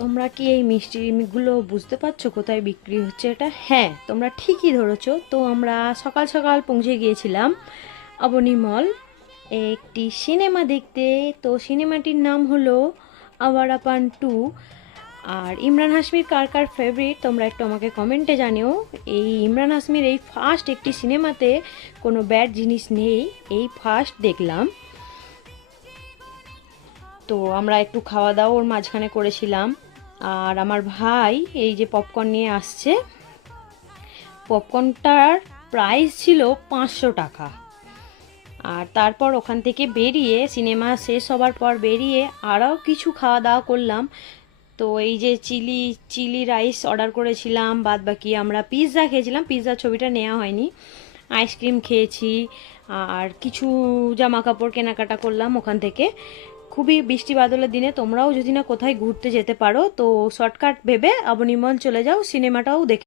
তোমরা কি এই মিষ্টিগুলো বুঝতে পারছো কোথায় বিক্রি হচ্ছে এটা? হ্যাঁ, তোমরা ঠিকই ধরেছো। তো আমরা সকাল সকাল পৌঁছে গিয়েছিলাম অবনী মল একটি সিনেমা দেখতে। তো সিনেমাটির নাম হলো আওয়ারাপান 2। আর ইমরান হাশমির কার কার ফেভারিট তোমরা একটু আমাকে কমেন্টে জানিও। এই ইমরান হাশমির এই ফার্স্ট একটি সিনেমাতে কোনো ব্যাড জিনিস নেই, এই ফার্স্ট দেখলাম। তো আমরা একটু খাওয়া দাওয়া ওর মাঝখানে করেছিলাম। আর আমার ভাই এই যে পপকর্ন নিয়ে আসছে, পপকর্নটার প্রাইস ছিল 500 টাকা। আর তারপর ওখান থেকে বেরিয়ে, সিনেমা শেষ হবার পর বেরিয়ে আরও কিছু খাওয়া দাওয়া করলাম। তো এই যে চিলি রাইস অর্ডার করেছিলাম, বাদ বাকি আমরা পিৎজা খেয়েছিলাম, পিৎজার ছবিটা নেওয়া হয়নি। আইসক্রিম খেয়েছি আর কিছু জামা কাপড় কেনাকাটা করলাম ওখান থেকে। খুবই বৃষ্টি বাদলের দিনে তোমরাও যদি না কোথায় ঘুরতে যেতে পারো তো শর্টকাট ভেবে অবনী মল চলে যাও, সিনেমাটাও দেখে